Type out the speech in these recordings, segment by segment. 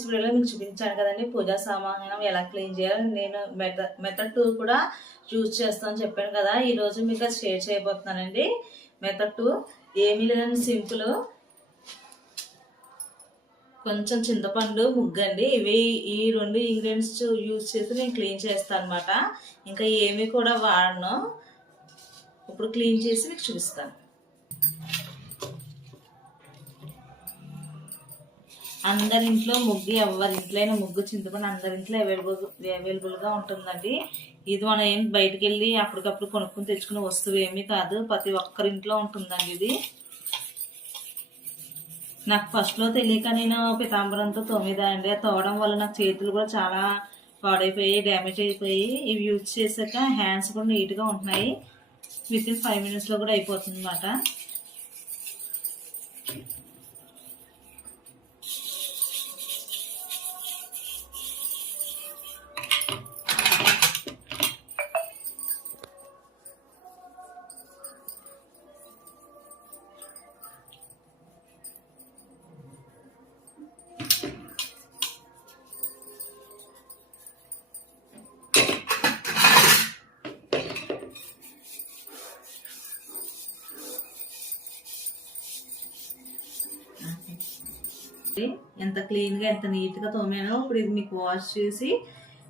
వీడియోలో మీకు చూపించాను కదండి పూజా సామానం ఎలా క్లీన్ చేయాలి. నేను మెథడ్ 2 కూడా యూజ్ చేస్తానని చెప్పాను కదా. ఈరోజు మీకు అది షేర్ చేయబోతున్నానండి. మెథడ్ 2 ఏమీ లేదని సింపుల్, కొంచెం చింతపండు, ముగ్గండి. ఈ రెండు ఇంగ్రీడియంట్స్ యూజ్ చేసి నేను క్లీన్ చేస్తాను అనమాట. ఇంకా ఏమీ కూడా వాడను. ఇప్పుడు క్లీన్ చేసి మీకు చూపిస్తాను. అందరింట్లో ముగ్గు, ఎవరింట్లైనా ముగ్గు, చింతపండు అందరింట్లో అవైలబుల్గా ఉంటుందండి. ఇది మనం ఏం బయటకు వెళ్ళి అప్పటికప్పుడు కొనుక్కుని తెచ్చుకునే వస్తువు ఏమీ కాదు, ప్రతి ఒక్కరింట్లో ఉంటుందండి ఇది. నాకు ఫస్ట్లో తెలియక నేను పితాంబరంతో తోమేదానండి. తోవడం వల్ల నాకు చేతులు కూడా చాలా పాడైపోయి, డ్యామేజ్ అయిపోయి. ఇవి యూజ్ చేశాక హ్యాండ్స్ కూడా నీట్గా ఉంటున్నాయి. విత్ ఇన్ 5 minutesలో కూడా అయిపోతుంది అన్నమాట. ఎంత క్లీన్గా ఎంత నీట్గా తోమానో ఇప్పుడు ఇది మీకు వాష్ చేసి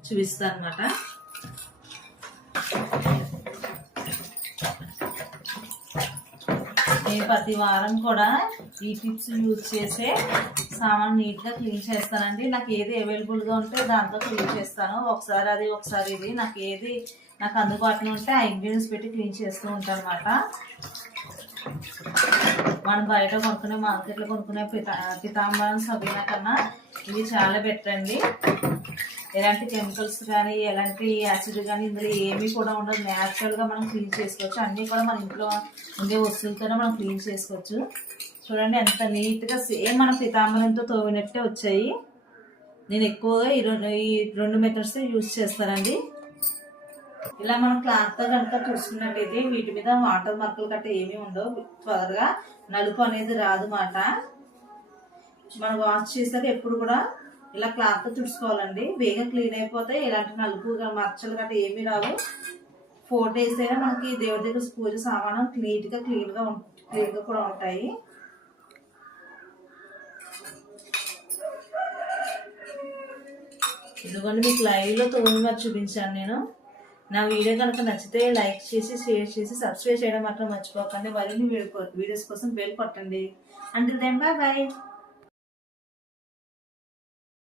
చూపిస్తాను అనమాట. నేను ప్రతి వారం కూడా ఈ టిప్స్ యూజ్ చేసే సామాన్ నీట్గా క్లీన్ చేస్తానండి. నాకు ఏది అవైలబుల్గా ఉంటే దాంతో క్లీన్ చేస్తాను. ఒకసారి అది ఒకసారి ఇది, నాకు అందుబాటులో ఉంటే ఆ ఇంగ్రీడియంట్స్ పెట్టి క్లీన్ చేస్తూ ఉంటాను అనమాట. మనం బయట కొనుక్కునే, మార్కెట్లో కొనుక్కునే పితాంబరం సబీనా కన్నా ఇది చాలా బెటర్ అండి. ఎలాంటి కెమికల్స్ కానీ, ఎలాంటి యాసిడ్ కానీ ఇందులో ఏమీ కూడా ఉండదు. న్యాచురల్గా మనం క్లీన్ చేసుకోవచ్చు. అన్నీ కూడా మన ఇంట్లో ఉండే వస్తువులతోనే మనం క్లీన్ చేసుకోవచ్చు. చూడండి ఎంత నీట్గా సేమ్ మన పితాంబరంతో తోమినట్టే వచ్చాయి. నేను ఎక్కువగా ఈ రెండు మెథడ్స్ యూజ్ చేస్తానండి. ఇలా మనం క్లాత్తో కనుక చూసుకున్నట్టయితే వీటి మీద వాటర్ మార్కులు గట్రా ఏమీ ఉండవు. త్వరగా నలుపు అనేది రాదు మాట. మనం వాష్ చేసాక ఎప్పుడు కూడా ఇలా క్లాత్తో తుడుచుకోవాలండి. వేగం క్లీన్ అయిపోతే ఇలాంటి నలుపు మచ్చలు గట్రా ఏమీ రావు. 4 days అయినా మనకి దేవుడి దగ్గర పూజ సామానం క్లీన్గా కూడా ఉంటాయి. ఇదిగోండి మీకు లైవ్లో తోమి చూపించాను నేను. నా వీడియో కనుక నచ్చితే లైక్ చేసి, షేర్ చేసి, సబ్స్క్రైబ్ చేయడం మాత్రం మర్చిపోకండి. మరిన్ని వీడియోస్ కోసం బెల్ కొట్టండి. Until then bye by.